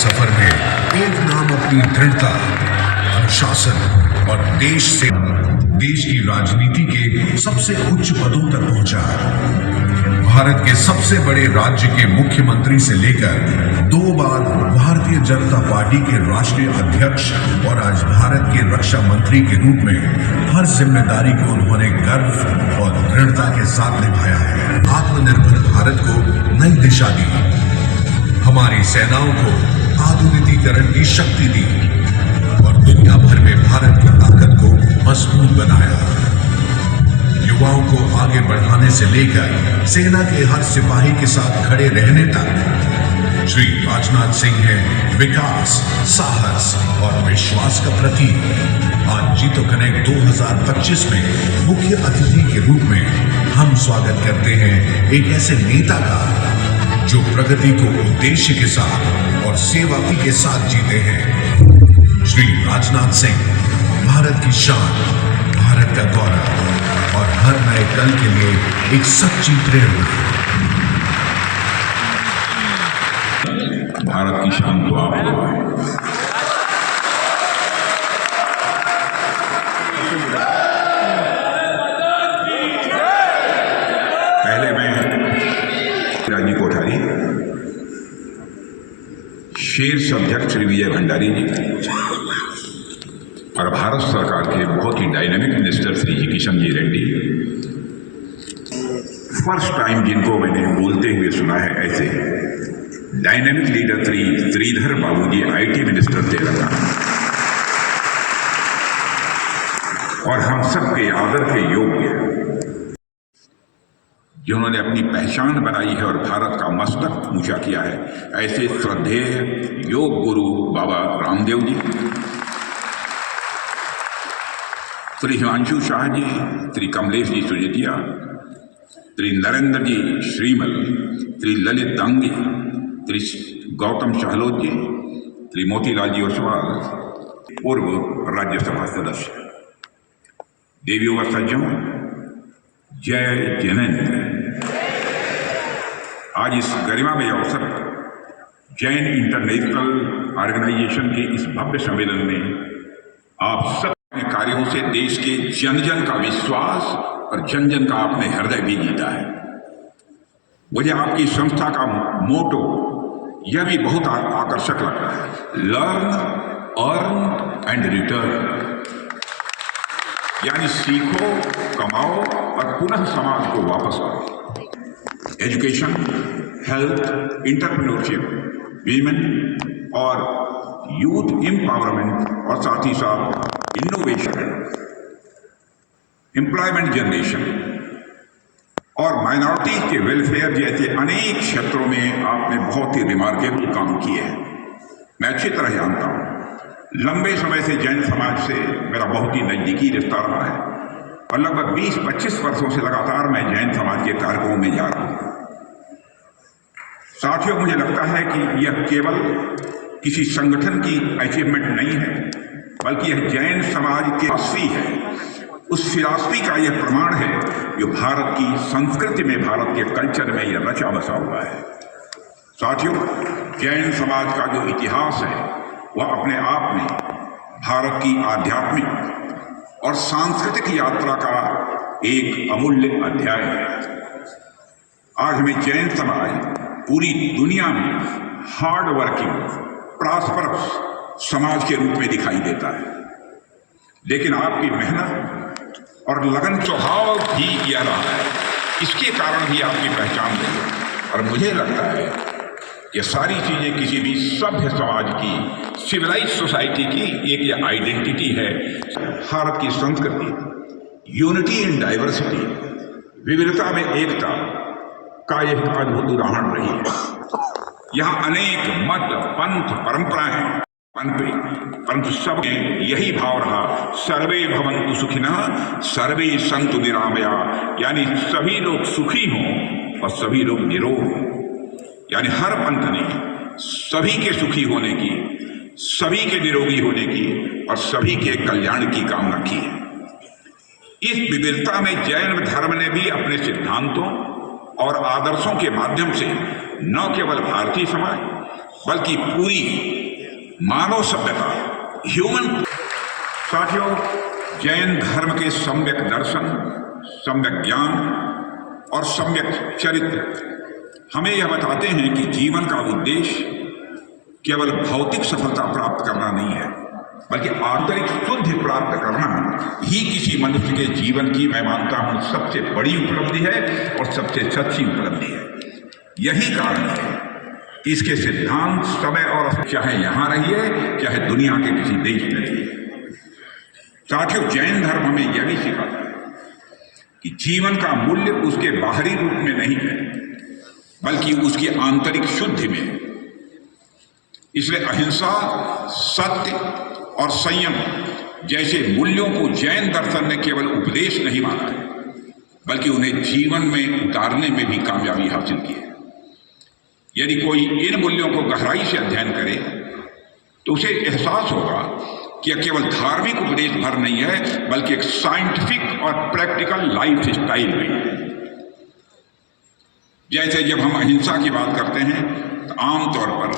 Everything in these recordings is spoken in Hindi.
सफर में एक नाम अपनी दृढ़ता, अनुशासन और देश की राजनीति के सबसे उच्च पदों तक पहुंचा। भारत के सबसे बड़े राज्य के मुख्यमंत्री से लेकर 2 बार भारतीय जनता पार्टी के राष्ट्रीय अध्यक्ष और आज भारत के रक्षा मंत्री के रूप में हर जिम्मेदारी को उन्होंने गर्व और दृढ़ता के साथ निभाया है। आत्मनिर्भर भारत को नई दिशा दी, हमारी सेनाओं को आधुनिकीकरण की शक्ति दी और दुनिया भर में भारत की ताकत को मजबूत बनाया। युवाओं को आगे बढ़ाने से लेकर सेना के हर सिपाही के साथ खड़े रहने तक श्री राजनाथ सिंह हैं विकास, साहस और विश्वास का प्रतीक। आज जीतो कनेक्ट 2025 में मुख्य अतिथि के रूप में हम स्वागत करते हैं एक ऐसे नेता का जो प्रगति को उद्देश्य के साथ और सेवा के साथ जीते हैं। श्री राजनाथ सिंह भारत की शान, भारत का गौरव और हर नए कल के लिए एक सच्ची प्रेरणा। भारत की शान तो आप लोग हैं। पहले मैं राजी कोठारी, शीर्ष अध्यक्ष श्री विजय भंडारी जी और भारत सरकार के बहुत ही dynamic minister Shri G Kishan ji Reddy, first time जिनको मैंने बोलते हुए सुना है ऐसे dynamic leader Shri Shridhar Babu ji IT minister Telangana, और हम सबके आदर के योग्य जिन्होंने अपनी पहचान बनाई है और भारत का मस्तक ऊंचा किया है, ऐसे श्रद्धेय योग गुरु बाबा रामदेव जी, श्री हिमांशु शाह जी, श्री कमलेश जी सुजेतिया, श्री नरेंद्र जी श्रीमल, श्री ललित दांगी, श्री गौतम शहलोत जी, श्री मोतीलाल जी ओसवाल, पूर्व राज्यसभा सदस्य, देवियों व सज्जनों, जय जिनेन्द्र। आज इस गरिमामय अवसर पर जैन इंटरनेशनल ऑर्गेनाइजेशन के इस भव्य सम्मेलन में आप सब अपने कार्यों से देश के जन जन का विश्वास और जन जन का अपने हृदय भी जीता है। मुझे आपकी संस्था का मोटो यह भी बहुत आकर्षक लग रहा है, लर्न, अर्न एंड रिटर्न, यानी सीखो, कमाओ और पुनः समाज को वापस आओ। एजुकेशन, हेल्थ, एंटरप्रेन्योरशिप, वीमेन और यूथ एम्पावरमेंट और साथ ही साथ इनोवेशन, एम्प्लॉयमेंट जनरेशन और माइनॉरिटीज के वेलफेयर जैसे अनेक क्षेत्रों में आपने बहुत ही रिमार्केबल काम किए हैं। मैं अच्छी तरह जानता हूँ, लंबे समय से जैन समाज से मेरा बहुत ही नजदीकी रिश्ता रहा है और लगभग 20-25 वर्षों से लगातार मैं जैन समाज के कार्यक्रमों में जा रहा हूँ। साथियों, मुझे लगता है कि यह केवल किसी संगठन की अचीवमेंट नहीं है, बल्कि यह जैन समाज की फिलॉसफी है। उस फिलॉसफी का यह प्रमाण है जो भारत की संस्कृति में, भारत के कल्चर में यह रचा बसा हुआ है। साथियों, जैन समाज का जो इतिहास है वह अपने आप में भारत की आध्यात्मिक और सांस्कृतिक यात्रा का एक अमूल्य अध्याय है। आज हमें जैन समाज पूरी दुनिया में हार्ड वर्किंग, प्रॉस्परस समाज के रूप में दिखाई देता है, लेकिन आपकी मेहनत और लगन स्वभाव भी किया रहा है, इसके कारण भी आपकी पहचान रही है। और मुझे लगता है ये सारी चीजें किसी भी सभ्य समाज की, सिविलाइज सोसाइटी की एक ये आइडेंटिटी है। भारत की संस्कृति यूनिटी इन डाइवर्सिटी, विविधता में एकता का एक अद्भुत उदाहरण रही है। यहाँ अनेक मत, पंथ, परंपराएं पनपी, परंतु सब में यही भाव रहा, सर्वे भवन्तु सुखिनः सर्वे सन्तु निरामया, यानी सभी लोग सुखी हों और सभी लोग निरोग हों। यानी हर पंथ ने सभी के सुखी होने की, सभी के निरोगी होने की और सभी के कल्याण की कामना की है। इस विविधता में जैन धर्म ने भी अपने सिद्धांतों और आदर्शों के माध्यम से न केवल भारतीय समाज, बल्कि पूरी मानव सभ्यता, ह्यूमन। साथियों, जैन धर्म के सम्यक दर्शन, सम्यक ज्ञान और सम्यक चरित्र हमें यह बताते हैं कि जीवन का उद्देश्य केवल भौतिक सफलता प्राप्त करना नहीं है, बल्कि आंतरिक शुद्धि प्राप्त करना ही किसी मनुष्य के जीवन की, मैं मानता हूं, सबसे बड़ी उपलब्धि है और सबसे सच्ची उपलब्धि है। यही कारण है कि इसके सिद्धांत समय और चाहे यहां रहिए चाहे दुनिया के किसी देश में रहिए। साथियों, जैन धर्म हमें यह भी सिखाता है कि जीवन का मूल्य उसके बाहरी रूप में नहीं है, बल्कि उसकी आंतरिक शुद्धि में। इसलिए अहिंसा, सत्य और संयम जैसे मूल्यों को जैन दर्शन ने केवल उपदेश नहीं माना है, बल्कि उन्हें जीवन में उतारने में भी कामयाबी हासिल की है। यदि कोई इन मूल्यों को गहराई से अध्ययन करे तो उसे एहसास होगा कि यह केवल धार्मिक उपदेश भर नहीं है, बल्कि एक साइंटिफिक और प्रैक्टिकल लाइफ स्टाइल भी है। जैसे जब हम अहिंसा की बात करते हैं तो आमतौर पर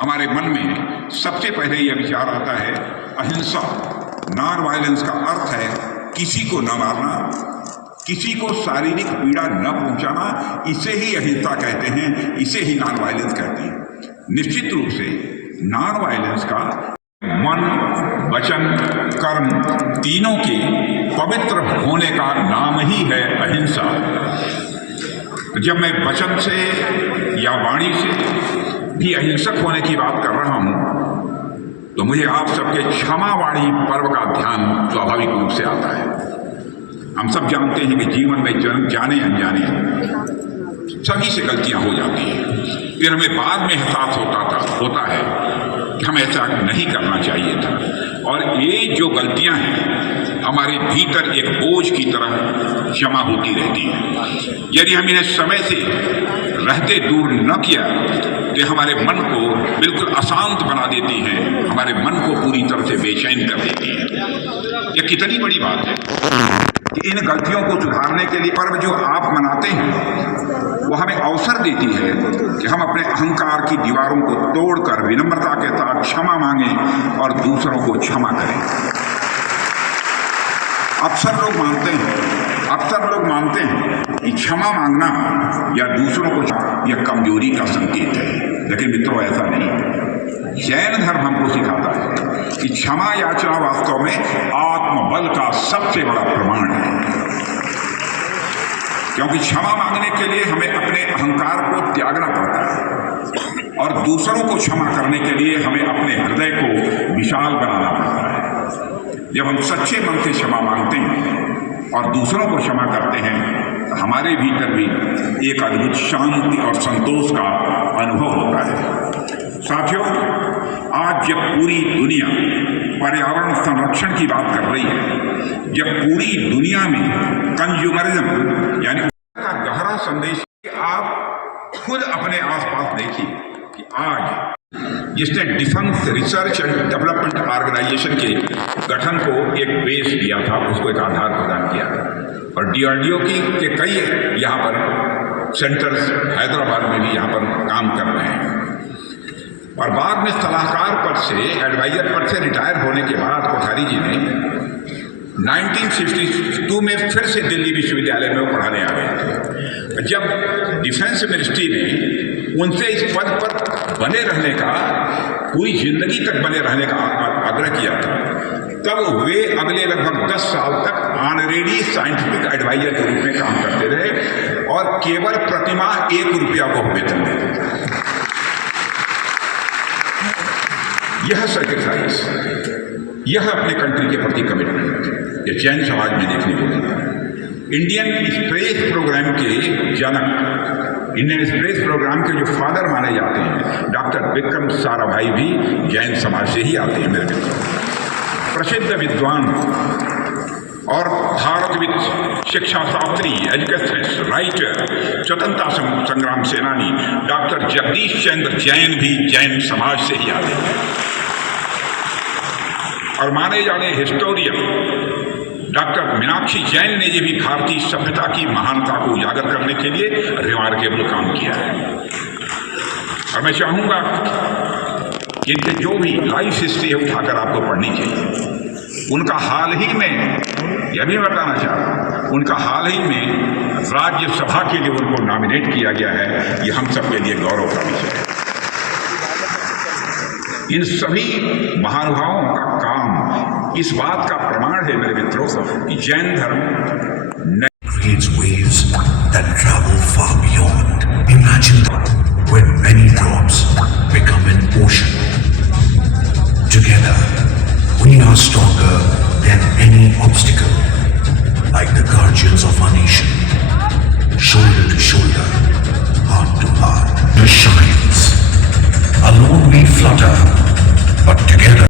हमारे मन में सबसे पहले यह विचार आता है अहिंसा, नॉन वायलेंस का अर्थ है किसी को न मारना, किसी को शारीरिक पीड़ा न पहुंचाना। इसे ही अहिंसा कहते हैं, इसे ही नॉन वायलेंस कहते हैं। निश्चित रूप से नॉन वायलेंस का मन, वचन, कर्म तीनों के पवित्र होने का नाम ही है अहिंसा। जब मैं वचन से या वाणी से भी अहिंसक होने की बात कर रहा हूं तो मुझे आप सबके क्षमावाणी पर्व का ध्यान स्वाभाविक रूप से आता है। हम सब जानते हैं कि जीवन में जाने अनजाने सभी से गलतियां हो जाती हैं, फिर हमें बाद में एहसास होता है कि हमें ऐसा नहीं करना चाहिए था। और ये जो गलतियां हैं हमारे भीतर एक बोझ की तरह जमा होती रहती हैं। यदि हम इन्हें समय से रहते दूर न किया तो हमारे मन को बिल्कुल अशांत बना देती हैं, हमारे मन को पूरी तरह से बेचैन कर देती हैं। यह कितनी बड़ी बात है कि इन गलतियों को सुधारने के लिए पर्व जो आप मनाते हैं वो हमें अवसर देती है कि हम अपने अहंकार की दीवारों को तोड़कर विनम्रता के साथ क्षमा मांगें और दूसरों को क्षमा करें। अक्सर लोग मानते हैं कि क्षमा मांगना या दूसरों को यह कमजोरी का संकेत है, लेकिन मित्रों ऐसा नहीं। जैन धर्म हमको सिखाता है कि क्षमा याचना वास्तव में आत्मबल का सबसे बड़ा प्रमाण है, क्योंकि क्षमा मांगने के लिए हमें अपने अहंकार को त्यागना पड़ता है और दूसरों को क्षमा करने के लिए हमें अपने हृदय को विशाल बनाना पड़ता है। जब हम सच्चे मन से क्षमा मांगते हैं और दूसरों को क्षमा करते हैं तो हमारे भीतर भी एक अद्भुत शांति और संतोष का अनुभव होता है। साथियों, आज जब पूरी दुनिया पर्यावरण संरक्षण की बात कर रही है, जब पूरी दुनिया में कंज्यूमरिज्म यानी का गहरा संदेश, आप खुद अपने आसपास देखिए कि आज जिसने defence research and development organisation के गठन को एक बेस दिया था, उसको एक आधार प्रदान किया और DRDO के कई यहाँ पर सेंटर्स हैदराबाद में भी यहाँ पर काम कर रहे हैं। और बाद में सलाहकार पद से, एडवाइजर पद से रिटायर होने के बाद कोठारी जी ने 1962 में फिर से दिल्ली विश्वविद्यालय में वो पढ़ाने आ गए थे। जब डिफेंस मिनिस्ट्री ने उनसे इस पद पर बने रहने का, पूरी जिंदगी तक बने रहने का आग्रह किया था, तब वे अगले लगभग 10 साल तक ऑनरेरी साइंटिफिक एडवाइजर के रूप में काम करते रहे और केवल प्रतिमाह 1 रुपया को वेतन देते थे। यह सैक्रिफाइस, यह अपने कंट्री के प्रति कमिटमेंट ये जैन समाज में देखने को मिलता है। इंडियन स्पेस प्रोग्राम के जनक, इंडियन स्पेस प्रोग्राम के जो फादर माने जाते हैं डॉक्टर विक्रम साराभाई भी जैन समाज से ही आते हैं मेरे मित्रों। प्रसिद्ध विद्वान और भारतविद, शिक्षा शास्त्री, एजुकेशनिस्ट, राइटर, स्वतंत्रता संग्राम सेनानी डॉक्टर जगदीश चंद्र जैन भी जैन समाज से ही आते हैं। और माने जाने हिस्टोरियन डॉक्टर मीनाक्षी जैन ने ये भी भारतीय सभ्यता की महानता को उजागर करने के लिए रिमार्केबल काम किया है। और मैं चाहूंगा कि इनके जो भी लाइफ हिस्ट्री है उठाकर आपको पढ़नी चाहिए। उनका हाल ही में, यह भी बताना चाहता हूं, उनका हाल ही में राज्यसभा के लिए उनको नॉमिनेट किया गया है। यह हम सबके लिए गौरव का विषय है। इन सभी महानुभावों का काम इस बात का प्रमाण है मेरे मित्रों कि जैन धर्म creates waves that travel far beyond. Imagine when many drops become an ocean. Together, we are stronger than any obstacle. Like the guardians of our nation, shoulder to shoulder, heart to heart. The shines. Alone we flutter, but together